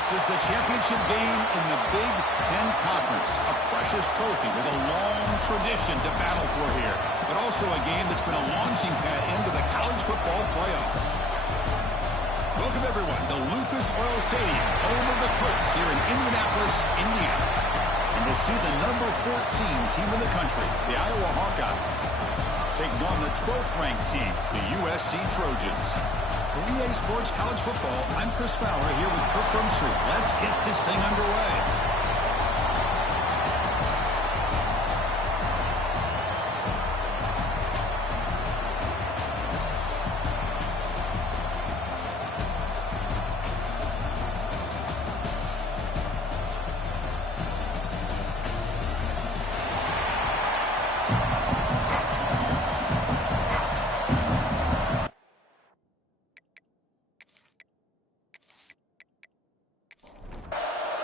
This is the championship game in the Big Ten Conference. A precious trophy with a long tradition to battle for here. But also a game that's been a launching pad into the college football playoffs. Welcome, everyone, to Lucas Oil Stadium, home of the Colts here in Indianapolis, Indiana. And we'll see the number 14 team in the country, the Iowa Hawkeyes, taking on the 12th-ranked team, the USC Trojans. For EA Sports College Football, I'm Chris Fowler here with Kirk Rumstreet. Let's get this thing underway.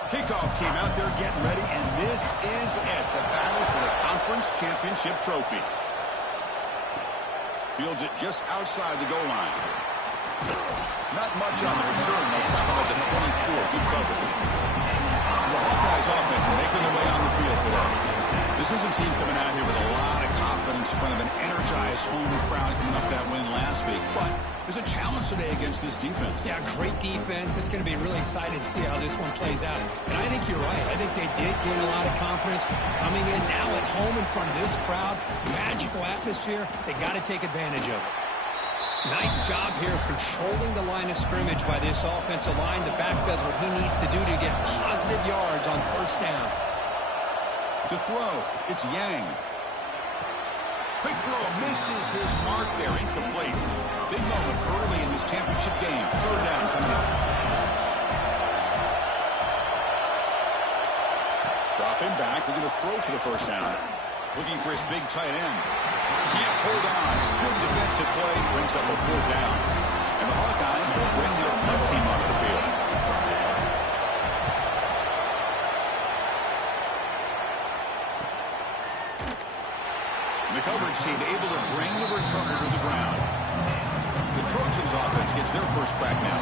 Kickoff team out there getting ready, and this is it, the battle for the conference championship trophy. Fields it just outside the goal line. Not much on the return. They'll stop him at the 24. Good coverage. So the Hawkeyes offense making their way on the field today. This is a team coming out here with a lot of confidence in front of an energized home crowd coming off that win last week. But there's a challenge today against this defense. Yeah, great defense. It's going to be really exciting to see how this one plays out. And I think you're right. I think they did gain a lot of confidence coming in now at home in front of this crowd. Magical atmosphere. They got to take advantage of it. Nice job here of controlling the line of scrimmage by this offensive line. The back does what he needs to do to get positive yards on first down. To throw, it's Yang. Quick throw, misses his mark there, incomplete. Big moment early in this championship game. Third down coming up. Dropping back, looking to throw for the first down. Looking for his big tight end. Can't hold on. Good defensive play, brings up a fourth down. And the Hawkeyes will bring their punt team onto the field. The coverage team able to bring the returner to the ground. The Trojans offense gets their first crack now.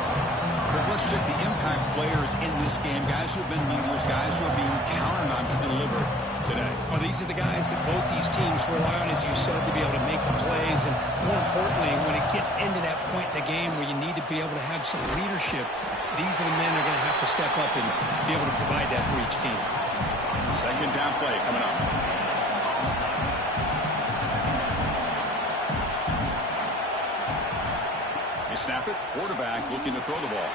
Let's check the impact players in this game. Guys who have been leaders, guys who are being counted on to deliver today. Well, these are the guys that both these teams rely on, as you said, to be able to make the plays. And more importantly, when it gets into that point in the game where you need to be able to have some leadership, these are the men that are going to have to step up and be able to provide that for each team. Second down play coming up. Snap it, quarterback looking to throw the ball.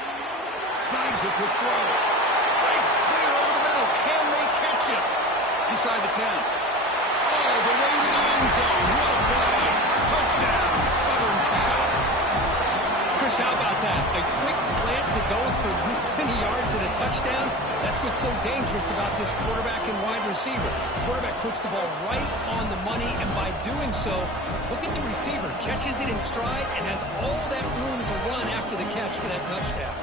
Snags the quick throw. Breaks clear over the middle. Can they catch him? Inside the 10. Oh, the way to the end zone. What a play. Touchdown, Southern Cal. Chris, how about that? A quick slant that goes for this many yards and a touchdown. That's what's so dangerous about this quarterback and wide receiver. The quarterback puts the ball right on the money, and by doing so, look at the receiver. Catches it in stride and has all that room to run after the catch for that touchdown.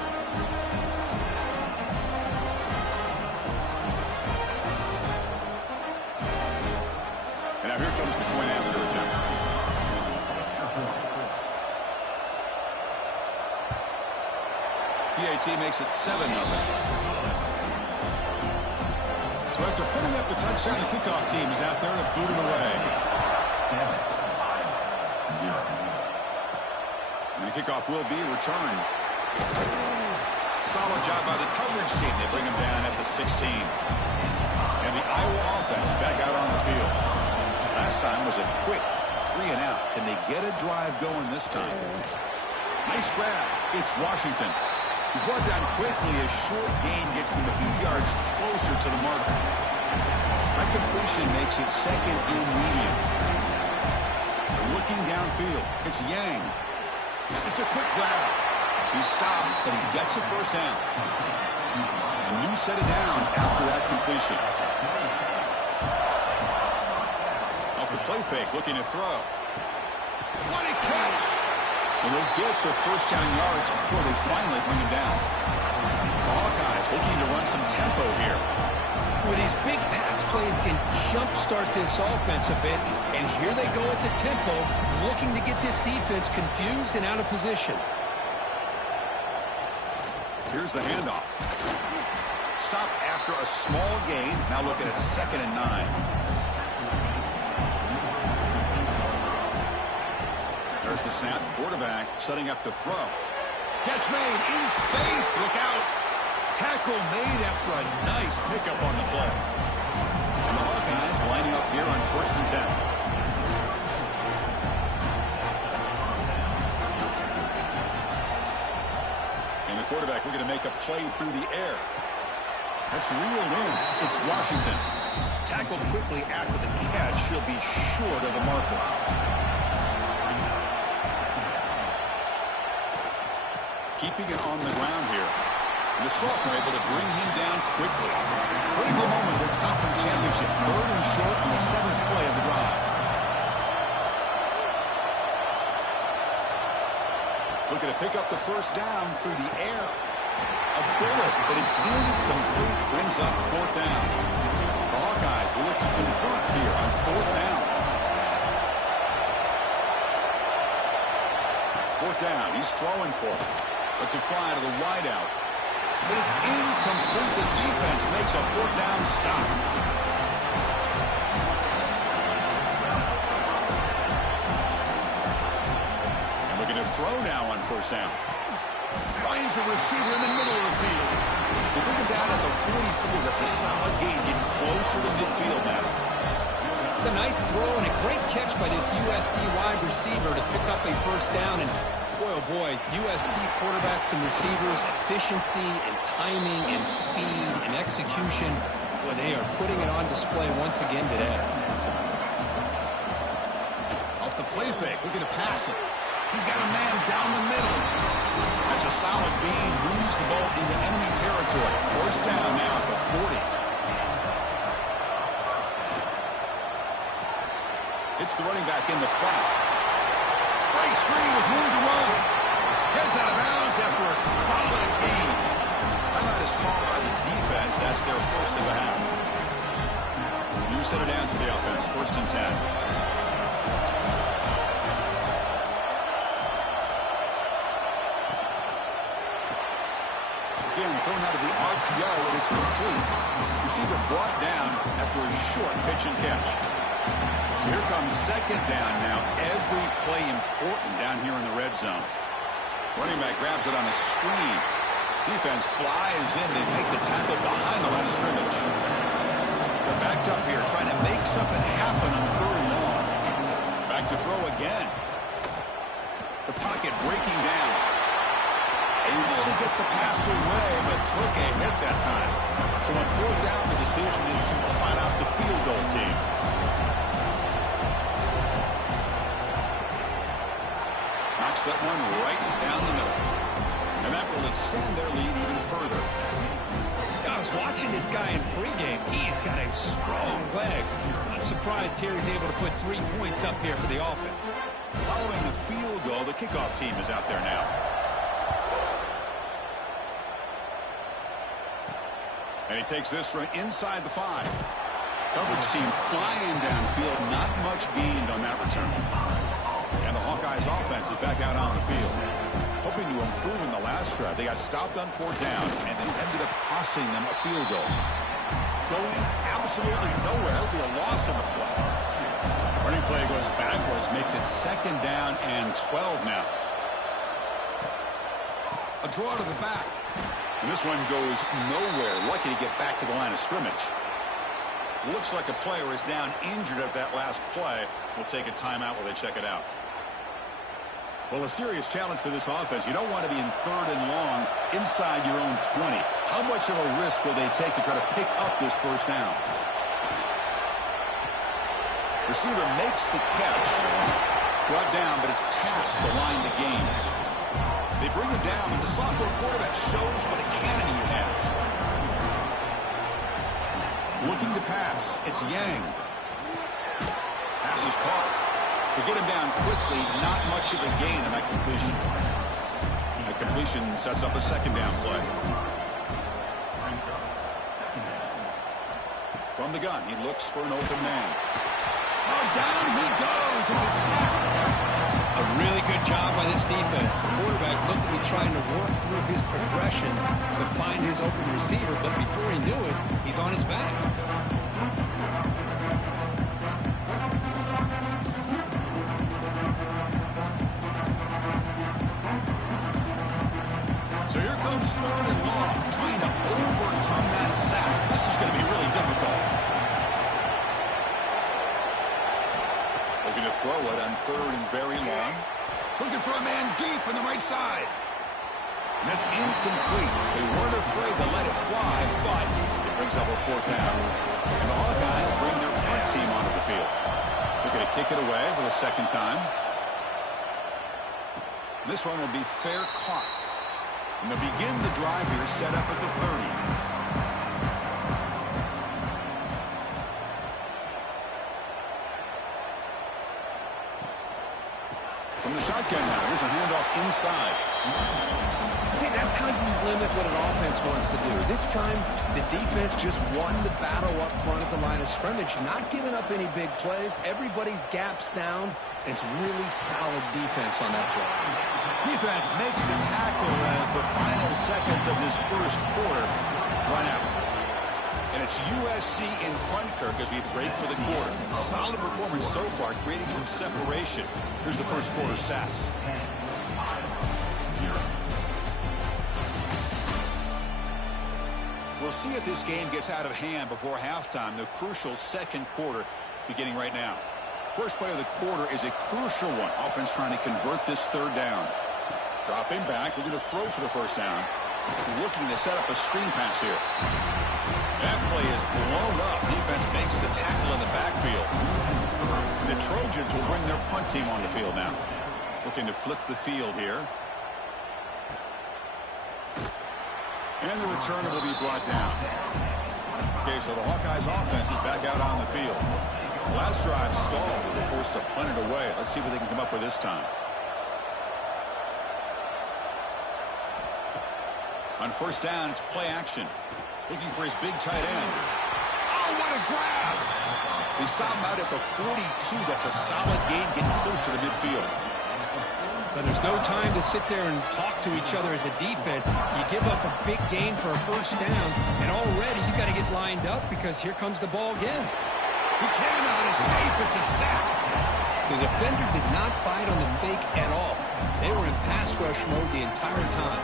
And now here comes the point after attempt. PAT makes it 7-0. So after putting up the touchdown, the kickoff team is out there to boot it away. 7-0. And the kickoff will be returned. Solid job by the coverage team. They bring him down at the 16. And the Iowa offense is back out on the field. Last time was a quick 3-and-out. Can they get a drive going this time? Nice grab. It's Washington. He's brought down quickly. A short gain gets them a few yards closer to the marker. That completion makes it second and medium. Looking downfield, it's Yang. It's a quick grab. He's stopped, but he gets a first down. A new set of downs after that completion. Off the play fake, looking to throw. What a catch! And they'll get the first down yards before they finally bring him down. The Hawkeyes looking to run some tempo here. Well, these big pass plays can jumpstart this offense a bit, and here they go at the tempo, looking to get this defense confused and out of position. Here's the handoff. Stop after a small gain. Now looking at 2nd and 9. There's the snap. Quarterback setting up to throw. Catch made in space. Look out. Tackle made after a nice pickup on the play. And the Hawkeyes lining up here on 1st and 10. And the quarterback looking to make a play through the air. That's reeled in. It's Washington. Tackled quickly after the catch. She'll be short of the marker. Keeping it on the ground here. And the sophomore able to bring him down quickly. Critical moment of this conference championship. 3rd and short on the 7th play of the drive. Looking to pick up the 1st down through the air. A bullet, but it's incomplete. Brings up 4th down. The Hawkeyes will look to convert here on 4th down. 4th down. He's throwing for it. Let's it fly to the wideout. But it's incomplete. The defense makes a 4th down stop. And looking to throw now on 1st down. Finds a receiver in the middle of the field. They bring him down at the 44. That's a solid gain, getting closer to midfield now. It's a nice throw and a great catch by this USC wide receiver to pick up a 1st down. And boy, oh boy, USC quarterbacks and receivers, efficiency and timing and speed and execution. Boy, they are putting it on display once again today. Off the play fake, looking to pass it. He's got a man down the middle. That's a solid gain. Moves the ball into enemy territory. 1st down now at the 40. It's the running back in the flat. Breaks free with room to run. Heads out of bounds after a solid gain. Timeout is called by the defense. That's their 1st of the half. You set it down to the offense. 1st and 10. Again, thrown out of the RPO, and it's complete. Receiver brought down after a short pitch and catch. So here comes 2nd down now. Every play important down here in the red zone. Running back grabs it on a screen. Defense flies in. They make the tackle behind the line of scrimmage. They're backed up here, trying to make something happen on 3rd and long. Back to throw again. The pocket breaking down. Able to get the pass away, but took a hit that time. So on 4th down, the decision is to trot out the field goal team. Knocks that one right down the middle. And that will extend their lead even further. I was watching this guy in pregame. He's got a strong leg. Not surprised here he's able to put 3 points up here for the offense. Following the field goal, the kickoff team is out there now. And he takes this from inside the 5. Coverage team flying downfield. Not much gained on that return. And the Hawkeyes offense is back out on the field. Hoping to improve in the last drive. They got stopped on 4th down, and they ended up costing them a field goal. Going absolutely nowhere. That'll be a loss on the play. Running play goes backwards. Makes it 2nd down and 12 now. A draw to the back. And this one goes nowhere. Lucky to get back to the line of scrimmage. Looks like a player is down injured at that last play. We'll take a timeout while they check it out. Well, a serious challenge for this offense. You don't want to be in 3rd and long inside your own 20. How much of a risk will they take to try to pick up this 1st down? Receiver makes the catch. Brought down, but it's past the line to gain. They bring him down, and the sophomore quarterback shows what a cannon he has. Looking to pass. It's Yang. Pass is caught. They get him down quickly. Not much of a gain on that completion. The completion sets up a 2nd down play. From the gun, he looks for an open man. Oh, down he goes. It's a sack. A really good job by this defense. The quarterback looked to be trying to work through his progressions to find his open receiver, but before he knew it, he's on his back. So here comes 3rd and long, trying to overcome that sack. This is going to be really difficult. Looking to throw it on 3rd and very long. Looking for a man deep on the right side. And that's incomplete. They weren't afraid to let it fly, but it brings up a 4th down. And the Hawkeyes bring their punt team onto the field. Looking to kick it away for the 2nd time. And this one will be fair caught. And they'll begin the drive here, set up at the 30. From the shotgun now, here's a handoff inside. See, that's how you limit what an offense wants to do. This time, the defense just won the battle up front at the line of scrimmage, not giving up any big plays. Everybody's gap sound. It's really solid defense on that play. Defense makes the tackle as the final seconds of this first quarter run out. And it's USC in front, Kirk, as we break for the quarter. Solid performance so far, creating some separation. Here's the first quarter stats. We'll see if this game gets out of hand before halftime. The crucial 2nd quarter beginning right now. First play of the quarter is a crucial one. Offense trying to convert this 3rd down. Dropping back, looking to throw for the 1st down. Looking to set up a screen pass here. That play is blown up. Defense makes the tackle in the backfield. And the Trojans will bring their punt team on the field now. Looking to flip the field here. And the returner will be brought down. Okay, so the Hawkeyes offense is back out on the field. Last drive stalled. They were forced to punt it away. Let's see what they can come up with this time. On 1st down, it's play action. Looking for his big tight end. Oh, what a grab! They stop him out at the 42. That's a solid gain, getting closer to midfield. But there's no time to sit there and talk to each other as a defense. You give up a big gain for a 1st down, and already you got to get lined up because here comes the ball again. He cannot escape. It's a sack. The defender did not bite on the fake at all. They were in pass rush mode the entire time.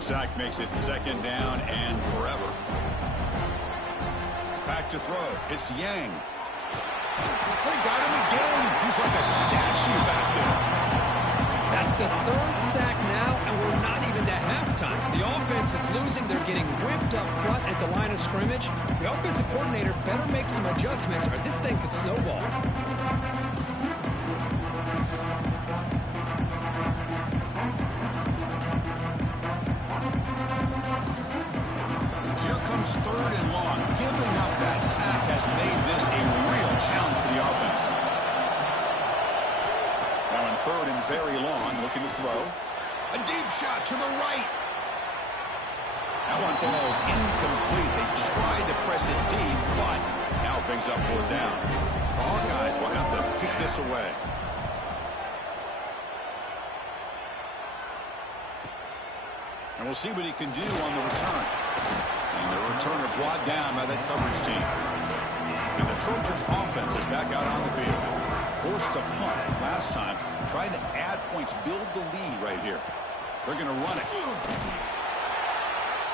Sack makes it 2nd down and forever. Back to throw. It's Yang. They got him again. He's like a statue back there. That's the 3rd sack now, and we're not even to halftime. The offense is losing. They're getting whipped up front at the line of scrimmage. The offensive coordinator better make some adjustments or this thing could snowball. Comes 3rd and long. Giving up that sack has made this a real challenge for the offense. Now in 3rd and very long, looking to throw. A deep shot to the right. That one falls incomplete. They tried to press it deep, but now it brings up 4th down. The Hawkeyes will have to kick this away. And we'll see what he can do on the return. And the returner brought down by that coverage team. And the Trojans offense is back out on the field. Forced to punt last time. Trying to add points, build the lead right here. They're going to run it.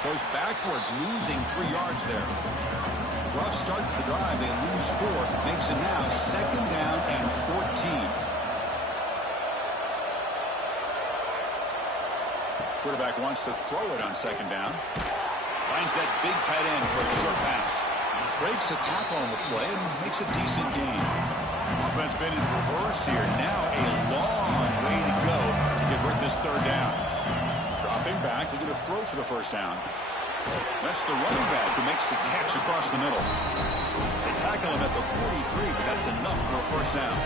Goes backwards, losing 3 yards there. Rough start to the drive. They lose 4. Makes it now 2nd down and 14. Quarterback wants to throw it on 2nd down. Finds that big tight end for a short pass. Breaks a tackle on the play and makes a decent gain. Offense been in reverse here. Now a long way to go to convert this 3rd down. Dropping back, looking to throw for the 1st down. That's the running back who makes the catch across the middle. They tackle him at the 43, but that's enough for a 1st down.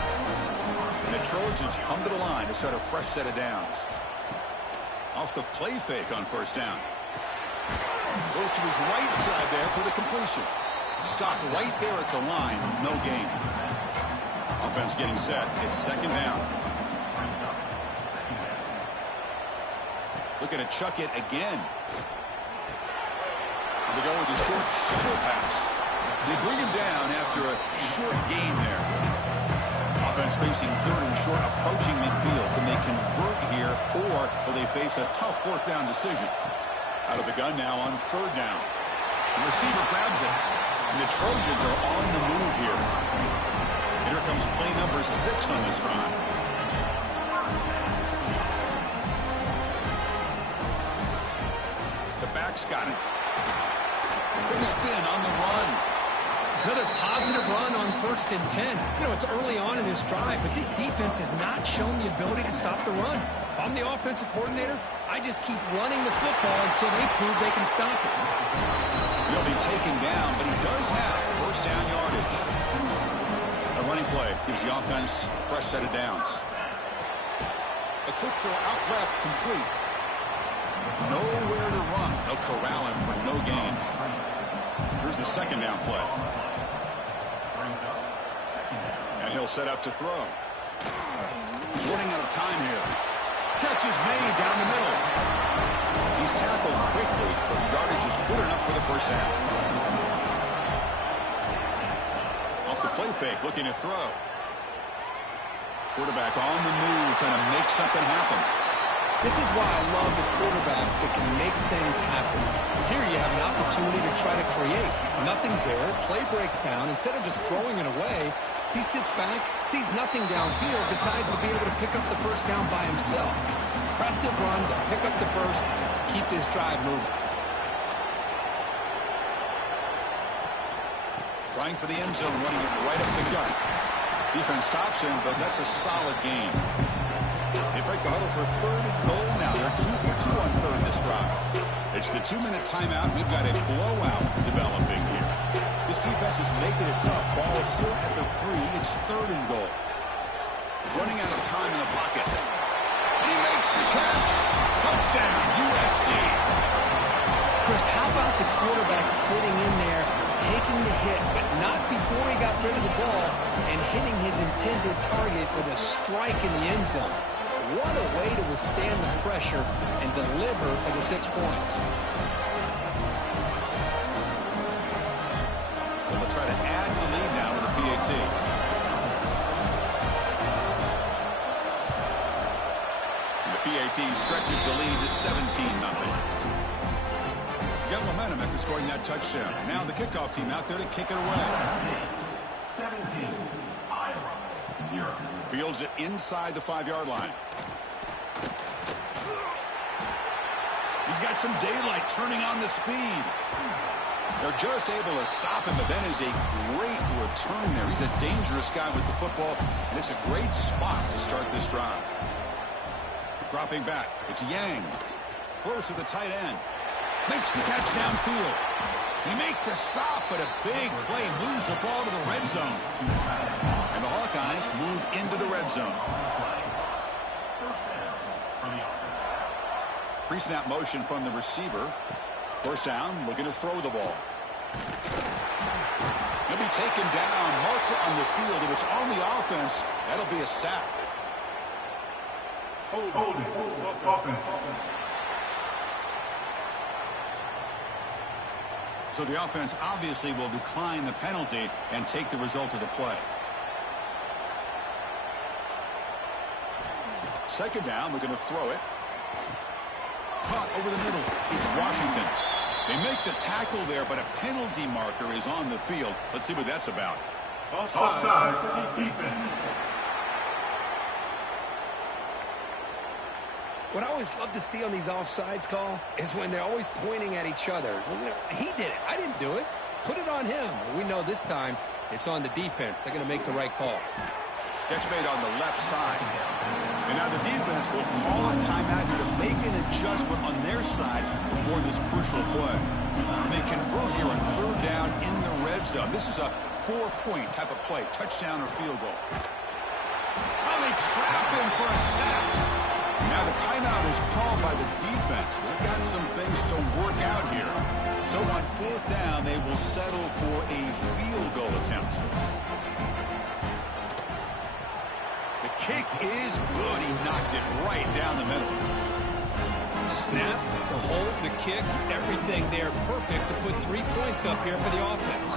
And the Trojans come to the line to set a fresh set of downs. Off the play fake on first down. Goes to his right side there for the completion. Stopped right there at the line. No gain. Offense getting set. It's second down. Looking to chuck it again. They go with a short shovel pass. They bring him down after a short gain there. Offense facing third and short, approaching midfield. Can they convert here, or will they face a tough fourth down decision? Out of the gun now on third down. The receiver grabs it, and the Trojans are on the move here. Here comes play number 6 on this drive. The back's got it. Big spin on the run. Another positive run on 1st and 10. You know, it's early on in this drive, but this defense has not shown the ability to stop the run. If I'm the offensive coordinator, I just keep running the football until they prove they can stop it. He'll be taken down, but he does have first down yardage. A running play gives the offense a fresh set of downs. A quick throw out left, complete. Nowhere to run. They'll corral him for no gain. Here's the second down play. And he'll set up to throw. He's running out of time here. Catch is made down the middle. He's tackled quickly, but the yardage is good enough for the first down. Off the play fake, looking to throw. Quarterback on the move, trying to make something happen. This is why I love the quarterbacks that can make things happen. Here you have an opportunity to try to create. Nothing's there. Play breaks down. Instead of just throwing it away, he sits back, sees nothing downfield, decides to be able to pick up the first down by himself. Impressive run to pick up the first, keep this drive moving. Trying for the end zone, running it right up the gut. Defense stops him, but that's a solid gain. They break the huddle for third and goal now. They're 2 for 2 on third this drive. It's the 2-minute timeout. We've got a blowout developing here. This defense is making it tough. Ball still at the 3. It's third and goal. Running out of time in the pocket. And he makes the catch. Touchdown, USC. Chris, how about the quarterback sitting in there, taking the hit, but not before he got rid of the ball and hitting his intended target with a strike in the end zone. What a way to withstand the pressure and deliver for the 6 points. They'll try to add to the lead now with a PAT. And the PAT stretches the lead to 17-0. Got momentum after scoring that touchdown. Now the kickoff team out there to kick it away. 17, Iowa, 0. Fields it inside the 5-yard line. He's got some daylight turning on the speed. They're just able to stop him, but then is a great return there. He's a dangerous guy with the football, and it's a great spot to start this drive. Dropping back, it's Yang. Close to the tight end. Makes the catch downfield. He makes the stop, but a big play moves the ball to the red zone. And the Hawkeyes move into the red zone. Pre-snap motion from the receiver. First down, looking to throw the ball. He'll be taken down. Marker on the field. If it's on the offense, that'll be a sack. Holding. Offense. So the offense obviously will decline the penalty and take the result of the play. Second down, we're going to throw it. Caught over the middle. It's Washington. They make the tackle there, but a penalty marker is on the field. Let's see what that's about. Offside. Defense. What I always love to see on these offsides call is when they're always pointing at each other. Well, you know, he did it. I didn't do it. Put it on him. Well, we know this time it's on the defense. They're going to make the right call. Catch made on the left side. And now the defense will call a timeout here to make an adjustment on their side before this crucial play. And they convert here on third down in the red zone. This is a 4-point type of play, touchdown or field goal. Oh, they trap him for a sack. Now the timeout is called by the defense. They've got some things to work out here. So on 4th down, they will settle for a field goal attempt. The kick is good. He knocked it right down the middle. Snap, the hold, the kick, everything there perfect to put 3 points up here for the offense.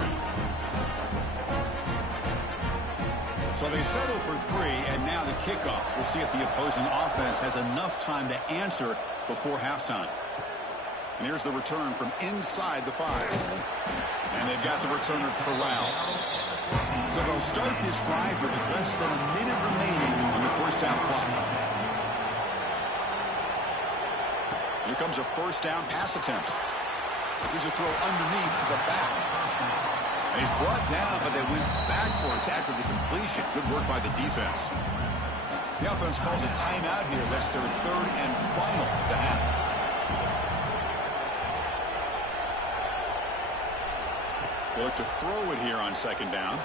So they settle for 3, and now the kickoff. We'll see if the opposing offense has enough time to answer before halftime. And here's the return from inside the 5. And they've got the returner corralled. So they'll start this drive here with less than a minute remaining on the first half clock. Here comes a 1st down pass attempt. Here's a throw underneath to the back. And he's brought down, but they went backwards after the completion. Good work by the defense. The offense calls a timeout here. That's their 3rd and final of the half. They look to throw it here on 2nd down.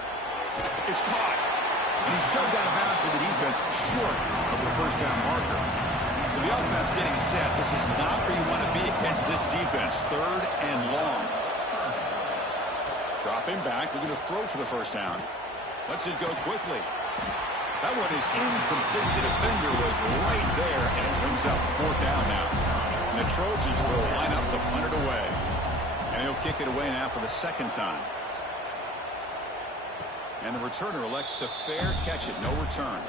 It's caught. And he's shoved out of bounds with the defense short of the 1st down marker. So the offense getting set. This is not where you want to be against this defense. 3rd and long. Dropping back, looking to throw for the 1st down. Lets it go quickly. That one is incomplete. The defender was right there, and it brings up 4th down now. And the Trojans will line up to punt it away. And he'll kick it away now for the 2nd time. And the returner elects to fair catch it. No return.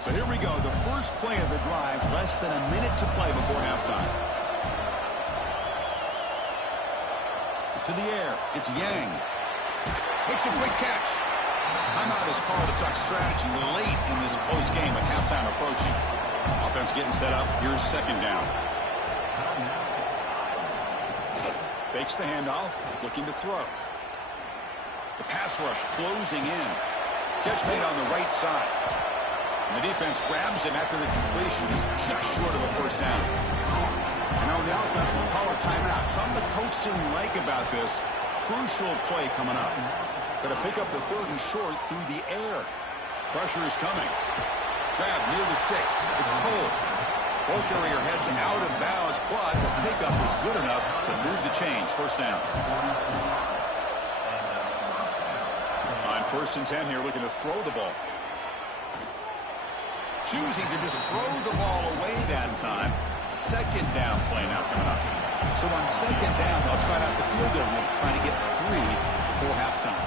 So here we go, the first play of the drive, less than a minute to play before halftime. To the air, it's Yang. Makes a quick catch. Timeout is called to talk strategy late in this close game with halftime approaching. Offense getting set up. Here's 2nd down. Fakes the handoff, looking to throw. The pass rush closing in. Catch made on the right side. And the defense grabs him after the completion. He's just short of a 1st down. And now the offense will call a timeout. Something the coach didn't like about this. Crucial play coming up. Going to pick up the 3rd and short through the air. Pressure is coming. Grab near the sticks. It's pulled. Ball carrier heads out of bounds, but the pickup is good enough to move the chains. 1st down. On 1st and 10 here, looking to throw the ball. Choosing to just throw the ball away that time. 2nd down play now coming up. So on 2nd down, they'll try out the field goal unit, trying to get 3 before halftime.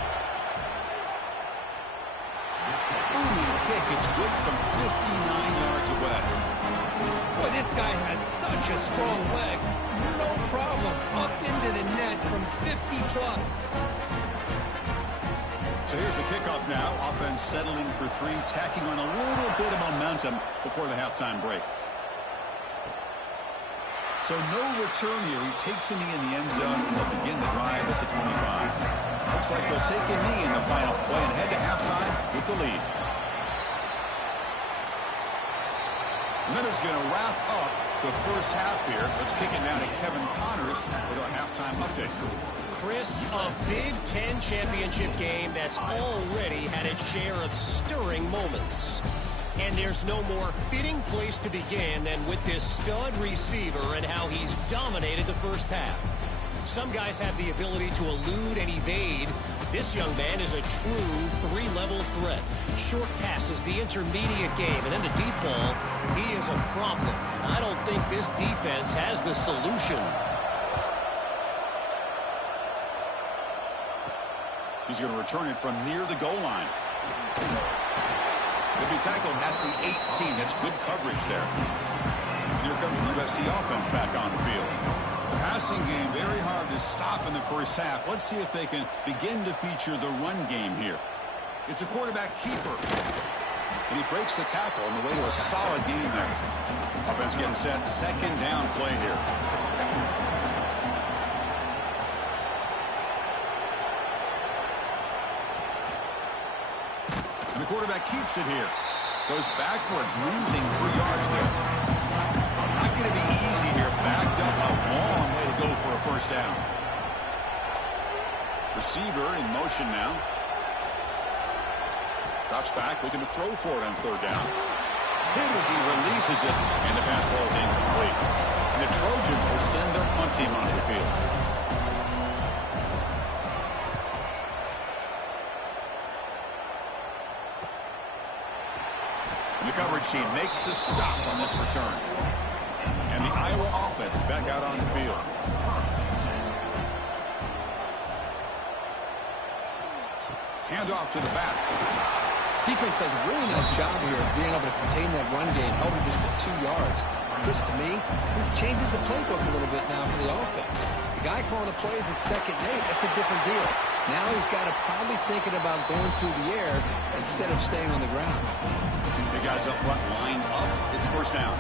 Booming kick. It's good from 59 yards away. Boy, this guy has such a strong leg. No problem. Up into the net from 50 plus. So here's the kickoff now. Offense settling for 3, tacking on a little bit of momentum before the halftime break. So no return here. He takes a knee in the end zone, and they'll begin the drive at the 25. Looks like they'll take a knee in the final play and head to halftime with the lead. And then it's going to wrap up the first half here. Let's kick it down to Kevin Connors with our halftime update. Chris, a Big Ten championship game that's already had its share of stirring moments. And there's no more fitting place to begin than with this stud receiver and how he's dominated the first half. Some guys have the ability to elude and evade. This young man is a true 3-level threat. Short passes, the intermediate game, and then the deep ball. He is a problem. I don't think this defense has the solution. He's going to return it from near the goal line. He'll be tackled at the 18. That's good coverage there. Here comes the USC offense back on the field. The passing game very hard to stop in the first half. Let's see if they can begin to feature the run game here. It's a quarterback keeper. And he breaks the tackle on the way to a solid game there. Offense getting set. 2nd down play here. And the quarterback keeps it here. Goes backwards, losing 3 yards there. Not going to be easy here. Backed up a long way to go for a 1st down. Receiver in motion now. Drops back, looking to throw for it on third down. Hit as he releases it, and the pass ball is incomplete. And the Trojans will send their punt team onto the field. And the coverage team makes the stop on this return. And the Iowa offense is back out on the field. Handoff to the back. Defense does a really nice job here of being able to contain that run game, held it just for 2 yards. Chris, to me, this changes the playbook a little bit now for the offense. The guy calling the plays at 2nd and 8, that's a different deal. Now he's got to probably thinking about going through the air instead of staying on the ground. The guys up front lined up. It's first down.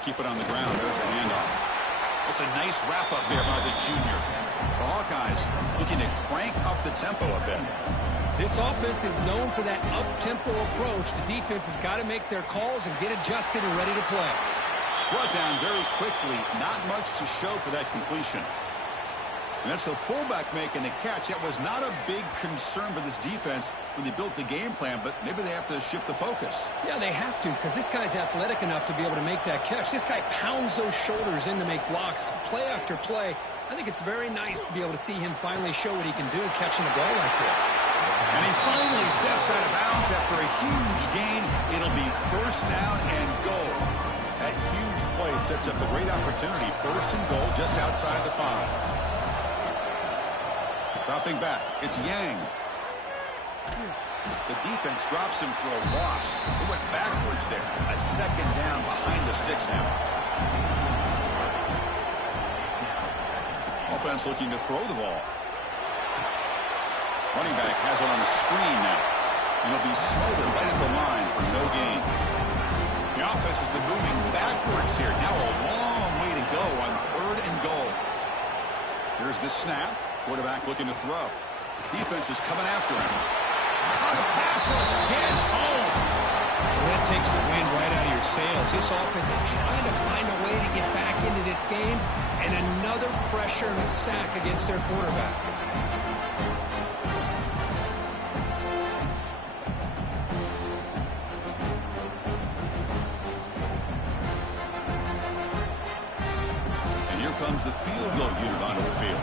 Keep it on the ground. There's the handoff. It's a nice wrap-up there by the junior. The Hawkeyes looking to crank up the tempo a bit. This offense is known for that up-tempo approach. The defense has got to make their calls and get adjusted and ready to play. Brought down very quickly. Not much to show for that completion. And that's the fullback making the catch. That was not a big concern for this defense when they built the game plan, but maybe they have to shift the focus. Yeah, they have to, because this guy's athletic enough to be able to make that catch. This guy pounds those shoulders in to make blocks play after play. I think it's very nice to be able to see him finally show what he can do catching the ball like this. And he finally steps out of bounds after a huge gain. It'll be first down and goal. That huge play sets up a great opportunity. First and goal just outside the 5. Dropping back, it's Yang. The defense drops him for a loss. It went backwards there. A 2nd down behind the sticks now. Offense looking to throw the ball. Running back has it on a screen now. And he'll be smothered right at the line for no gain. The offense has been moving backwards here. Now a long way to go on 3rd and goal. Here's the snap. Quarterback looking to throw. Defense is coming after him. The pass rush gets home. Well, that takes the wind right out of your sails. This offense is trying to find a way to get back into this game, and another pressure and a sack against their quarterback. And here comes the field goal unit onto the field.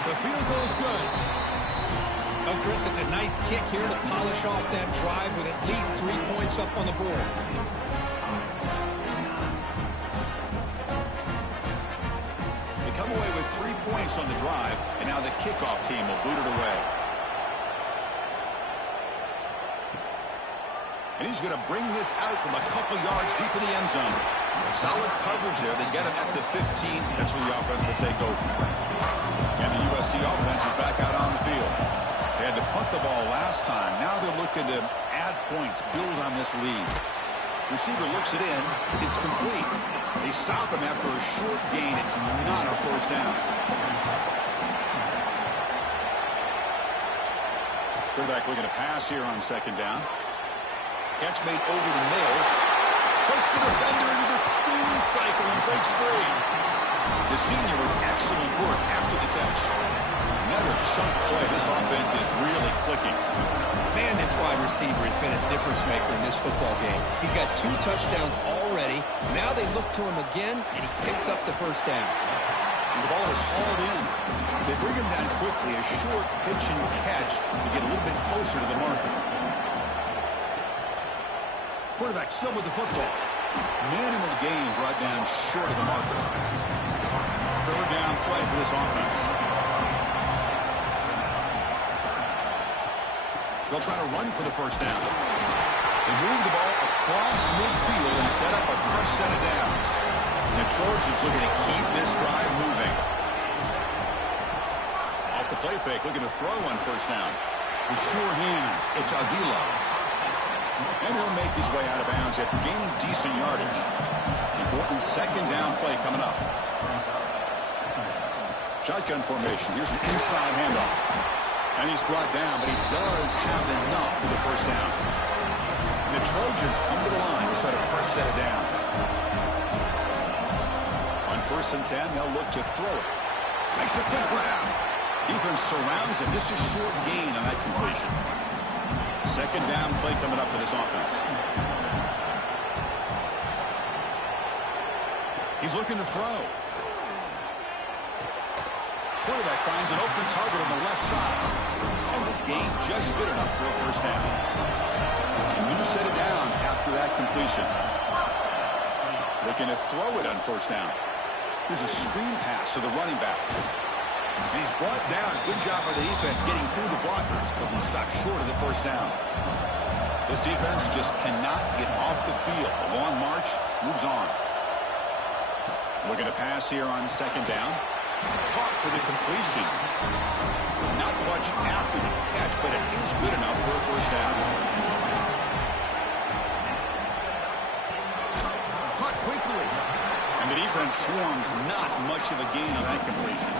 The field goal's good. Oh, Chris, it's a nice kick here to polish off that drive with at least 3 points up on the board. They come away with 3 points on the drive, and now the kickoff team will boot it away. And he's going to bring this out from a couple yards deep in the end zone. Solid coverage there. They get him at the 15. That's where the offense will take over. And the USC offense is back out on the field. They had to punt the ball last time. Now they're looking to add points, build on this lead. Receiver looks it in. It's complete. They stop him after a short gain. It's not a first down. Quarterback looking to pass here on 2nd down. Catch made over the middle. Puts the defender into the spoon cycle and breaks free. The senior with excellent work after the catch. Another chunk play. This offense is really clicking. Man, this wide receiver has been a difference maker in this football game. He's got 2 touchdowns already. Now they look to him again, and he picks up the first down. And the ball is hauled in. They bring him down quickly. A short pitch and catch to get a little bit closer to the marker. Quarterback still with the football. Minimal gain brought down short of the marker. 3rd down play for this offense. They'll try to run for the first down. They move the ball across midfield and set up a fresh set of downs. The Trojans looking to keep this drive moving. Off the play fake, looking to throw on first down. With sure hands, it's Avila. And he'll make his way out of bounds after gaining decent yardage. Important 2nd down play coming up. Shotgun formation. Here's an inside handoff. And he's brought down, but he does have enough for the first down. And the Trojans come to the line to set a fresh set of downs. 1st and 10, they'll look to throw it. Makes a quick grab. Defense surrounds him. Just a short gain on that completion. 2nd down play coming up for this offense. He's looking to throw. Quarterback finds an open target on the left side. And the gain just good enough for a 1st down. A new set of downs after that completion. Looking to throw it on 1st down. Here's a screen pass to the running back. And he's brought down. Good job by the defense getting through the blockers, but he stopped short of the 1st down. This defense just cannot get off the field. A long march moves on. Looking to pass here on 2nd down. Caught for the completion. Not much after the catch, but it is good enough for a 1st down. Caught quickly. And the defense swarms. Not much of a gain on that completion.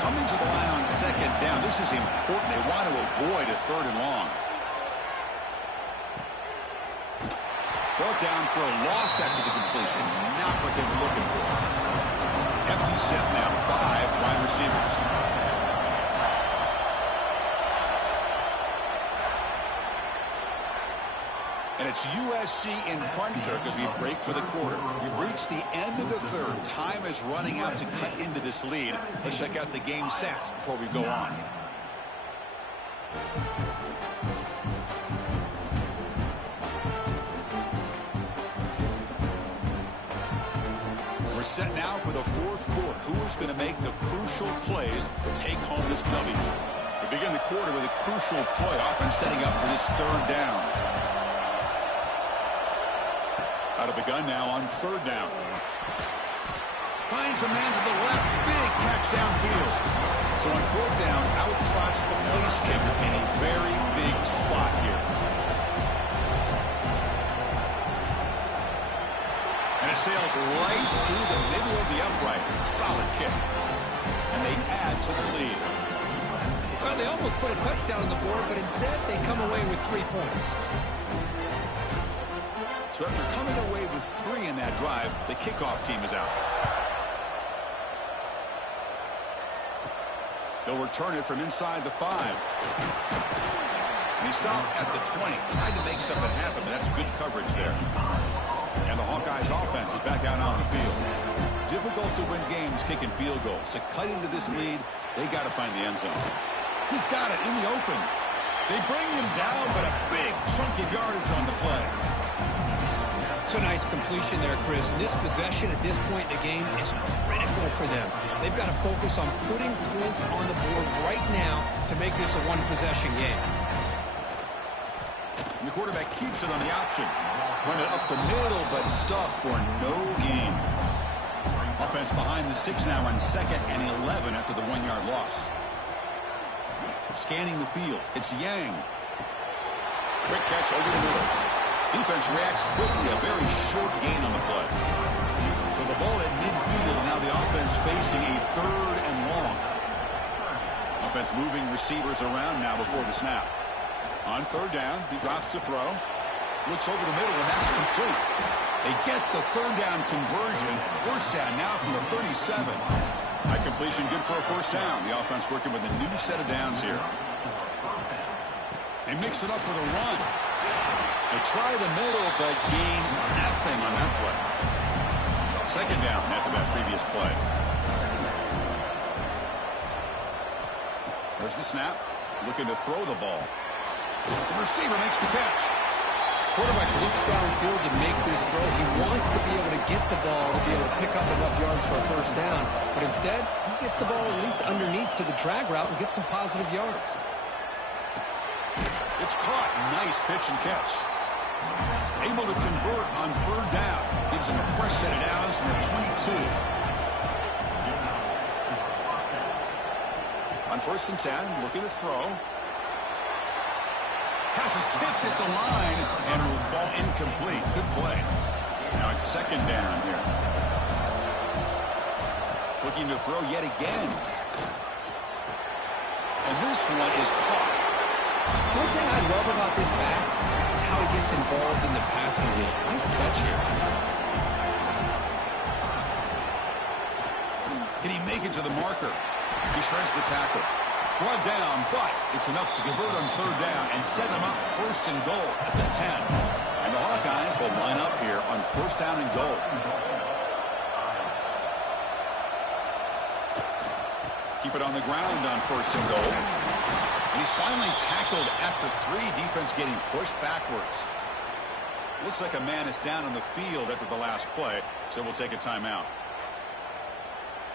Coming to the line on 2nd down. This is important. They want to avoid a 3rd and long. Brought down for a loss after the completion. Not what they were looking for. Empty set now. 5 wide receivers. And it's USC in front, Kirk, as we break for the quarter. We've reached the end of the 3rd. Time is running out to cut into this lead. Let's check out the game stats before we go on. We're set now for the 4th quarter. Who is going to make the crucial plays to take home this W? We begin the quarter with a crucial play. Offense setting up for this 3rd down. Out of the gun now on 3rd down. Finds a man to the left. Big catch downfield. So on 4th down, out trots the place kicker in a very big spot here. And it sails right through the middle of the uprights. Solid kick. And they add to the lead. Well, they almost put a touchdown on the board, but instead they come away with 3 points. So after coming away with 3 in that drive, the kickoff team is out. They'll return it from inside the 5. And he stopped at the 20. Tried to make something happen, but that's good coverage there. And the Hawkeyes offense is back out on the field. Difficult to win games kicking field goals. So cut into this lead, they got to find the end zone. He's got it in the open. They bring him down, but a big chunk of yardage on the play. It's a nice completion there, Chris. And this possession at this point in the game is critical for them. They've got to focus on putting points on the board right now to make this a one-possession game. And the quarterback keeps it on the option. Run it up the middle, but stuffed for no gain. Offense behind the 6 now on 2nd and 11 after the 1-yard loss. Scanning the field. It's Yang. Quick catch over the middle. Defense reacts quickly. A very short gain on the play. So the ball at midfield. Now the offense facing a 3rd and long. Offense moving receivers around now before the snap. On 3rd down, he drops to throw. Looks over the middle, and that's complete. They get the 3rd down conversion. 1st down now from the 37. That completion good for a 1st down. The offense working with a new set of downs here. They mix it up with a run. They try the middle, but gain nothing on that play. 2nd down after that previous play. There's the snap. Looking to throw the ball. The receiver makes the catch. Quarterback looks downfield to make this throw. He wants to be able to get the ball to be able to pick up enough yards for a 1st down. But instead, he gets the ball at least underneath to the drag route and gets some positive yards. It's caught. Nice pitch and catch. Able to convert on 3rd down. Gives him a fresh set of downs from the 22. On 1st and 10, looking to throw. Pass is tipped at the line and will fall incomplete. Good play. Now it's 2nd down here. Looking to throw yet again. And this one is caught. One thing I love about this back is how he gets involved in the passing game. Nice catch here. Can he make it to the marker? He shreds the tackle. Brought down, but it's enough to convert on third down and set him up first and goal at the 10. And the Hawkeyes will line up here on first down and goal. Keep it on the ground on first and goal. And he's finally tackled at the 3. Defense getting pushed backwards. Looks like a man is down on the field after the last play, so we'll take a timeout.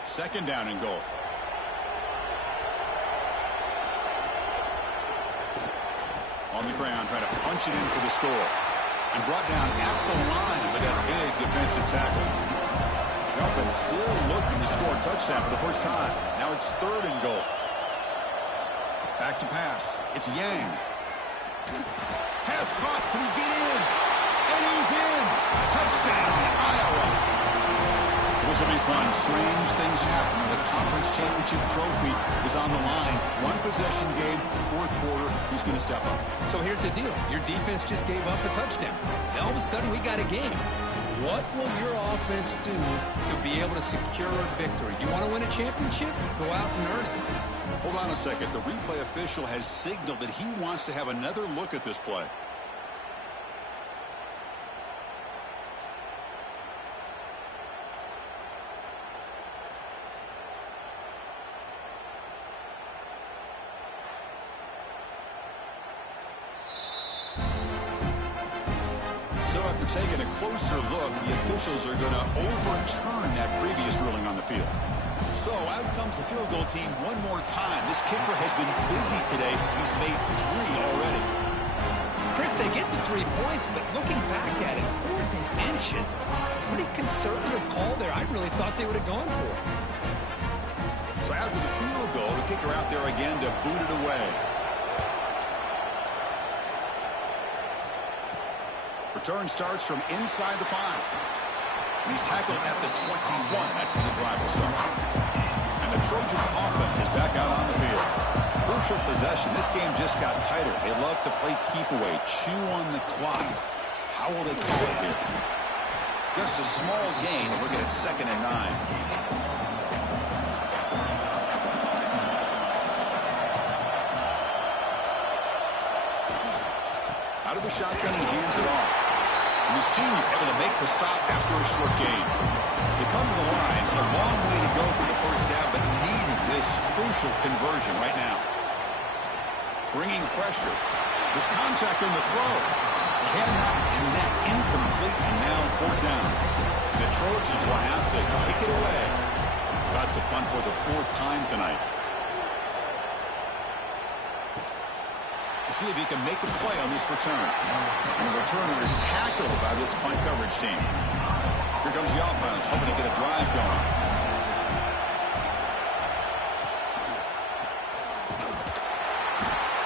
Second down and goal. On the ground, trying to punch it in for the score. And brought down at the line with that big defensive tackle. The offense still looking to score a touchdown for the first time. Now it's third and goal. Back to pass. It's Yang. Pass caught. Can he get in? And he's in. Touchdown, Iowa. This will be fun. Strange things happen. The conference championship trophy is on the line. One possession game, fourth quarter. Who's going to step up? So here's the deal. Your defense just gave up a touchdown. Now all of a sudden we got a game. What will your offense do to be able to secure a victory? You want to win a championship? Go out and earn it. Hold on a second. The replay official has signaled that he wants to have another look at this play. So after taking a closer look, the officials are going to overturn that previous ruling on the field. So out comes the field goal team one more time. This kicker has been busy today. He's made 3 already. Chris, they get the 3 points, but looking back at it, 4th and inches. Pretty conservative call there. I really thought they would have gone for it. So after the field goal, the kicker out there again to boot it away. Return starts from inside the 5. And he's tackled at the 21. That's where the drive will start. And the Trojans offense is back out on the field. Crucial possession. This game just got tighter. They love to play keep away, chew on the clock. How will they call it here? Just a small gain. We're looking at 2nd and 9. Out of the shotgun, he hands it off. And the senior able to make the stop after a short gain. They come to the line, a long way to go for the first down, but needing this crucial conversion right now. Bringing pressure. There's contact on the throw. Cannot connect. Incomplete, and now 4th down. The Trojans will have to kick it away. About to punt for the 4th time tonight. See if he can make a play on this return. And the returner is tackled by this punt coverage team. Here comes the offense, hoping to get a drive going.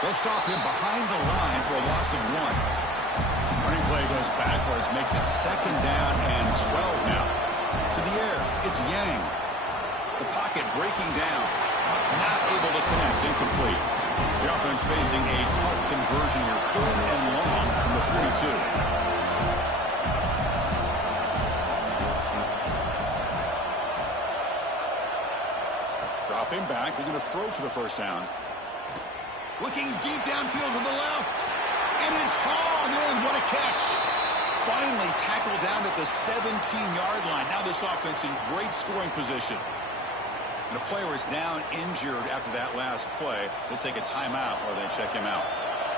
They'll stop him behind the line for a loss of 1. Running play goes backwards, makes it 2nd down and 12 now. To the air, it's Yang. The pocket breaking down. Not able to connect, incomplete. The offense facing a tough conversion here, 3rd and long from the 42. Drop him back. They're going to throw for the first down. Looking deep downfield to the left. And it's hauled in. What a catch. Finally tackled down at the 17-yard line. Now this offense in great scoring position. And a player is down injured after that last play. We'll take a timeout or they check him out.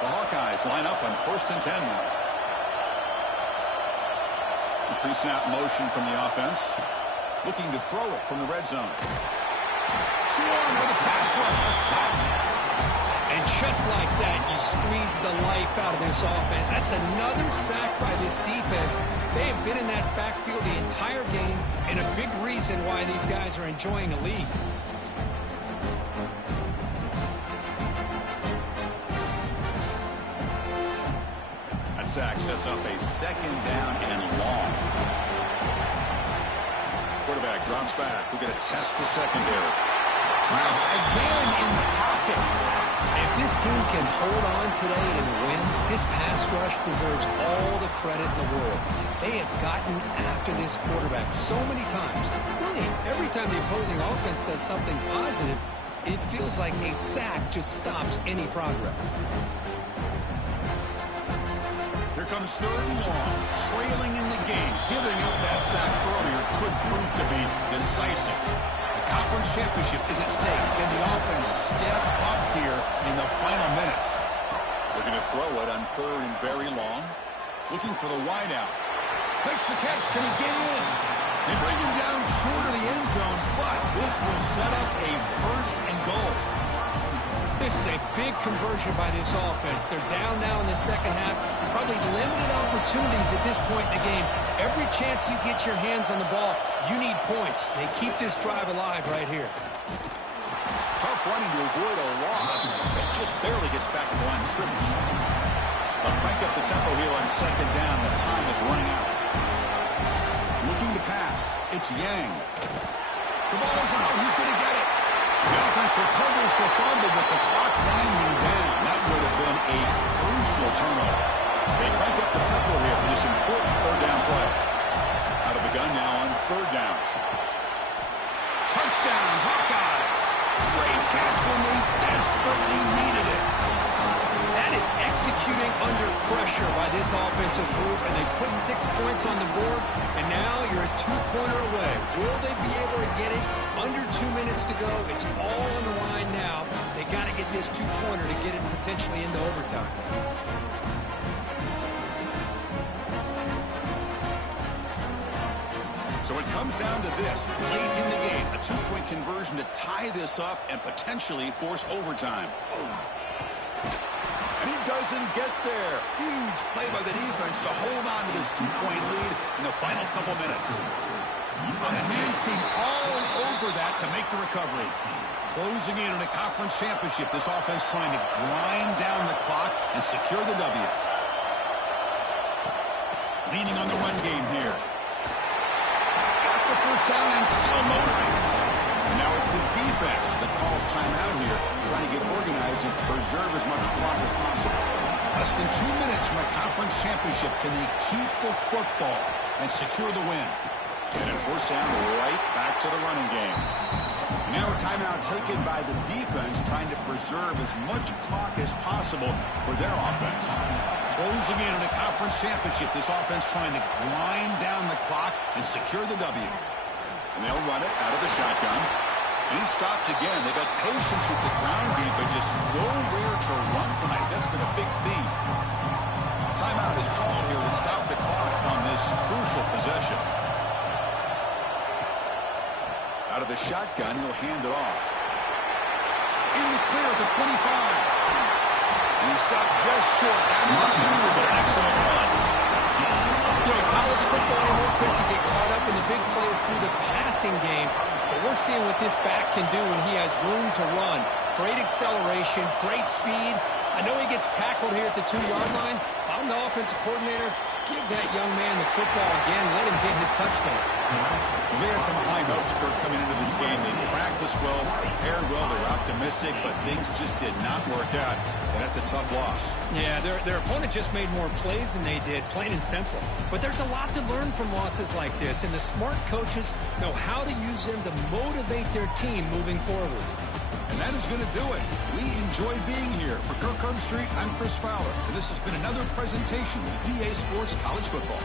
The Hawkeyes line up on 1st and 10 now. Pre-snap motion from the offense. Looking to throw it from the red zone. Swarm with a pass rush. A sack. And just like that, you squeeze the life out of this offense. That's another sack by this defense. They have been in that backfield the entire game, and a big reason why these guys are enjoying a lead. That sack sets up a 2nd down and long. Quarterback drops back. We're going to test the secondary. Trap again in the pocket. If this team can hold on today and win, this pass rush deserves all the credit in the world. They have gotten after this quarterback so many times. Really, every time the opposing offense does something positive, it feels like a sack just stops any progress. Here comes 3rd and long, trailing in the game. Giving up that sack earlier could prove to be decisive. The conference championship is at stake. Can the offense step up here in the final minutes? Looking to throw it on 3rd and very long. Looking for the wideout. Makes the catch. Can he get in? They bring him down short of the end zone, but this will set up a 1st and goal. This is a big conversion by this offense. They're down now in the second half. Probably limited opportunities at this point in the game. Every chance you get your hands on the ball, you need points. They keep this drive alive right here. Tough running to avoid a loss, but just barely gets back to the line of scrimmage. They'll crank up the tempo here on 2nd down. The time is running out. Looking to pass. It's Yang. The ball is out. He's going to get it. The offense recovers the fumble, but the clock winding down. That would have been a crucial turnover. They crank up the tempo here for this important 3rd down play. Out of the gun now on 3rd down. Touchdown, Hawkeyes. Great catch when they desperately needed it. That is executing under pressure by this offensive group, and they put 6 points on the board, and now you're a 2-pointer away. Will they be able to get it? Under 2 minutes to go. It's all on the line now. They got to get this 2-pointer to get it potentially into overtime. So it comes down to this. Late in the game, a 2-point conversion to tie this up and potentially force overtime. And he doesn't get there. Huge play by the defense to hold on to this 2-point lead in the final couple minutes. And the hands seem all over that to make the recovery. Closing in on a conference championship, this offense trying to grind down the clock and secure the W. Leaning on the run game here. Got the first down and still motoring. And now it's the defense that calls timeout here, trying to get organized and preserve as much clock as possible. Less than 2 minutes from a conference championship. Can they keep the football and secure the win? And at 4th down, right back to the running game. And now a timeout taken by the defense, trying to preserve as much clock as possible for their offense. Closing in on a conference championship, this offense trying to grind down the clock and secure the W. And they'll run it out of the shotgun. And he's stopped again. They've got patience with the ground game, but just nowhere to run tonight. That's been a big theme. Timeout is called here to stop the clock on this crucial possession. Out of the shotgun, he'll hand it off. In the clear at the 25. And he stopped just short down the 2, but an excellent run. You know, in college football anymore, Chris, you get caught up in the big plays through the passing game. But we're seeing what this back can do when he has room to run. Great acceleration, great speed. I know he gets tackled here at the 2-yard line. If I'm the offensive coordinator, give that young man the football again. Let him get his touchdown. Well, they had some high hopes, Kirk, coming into this game. They practiced well, prepared well, they were optimistic, but things just did not work out. And that's a tough loss. Yeah, their opponent just made more plays than they did, plain and simple. But there's a lot to learn from losses like this, and the smart coaches know how to use them to motivate their team moving forward. And that is going to do it. We enjoy being here. For Kirk Street, I'm Chris Fowler, and this has been another presentation of EA Sports College Football.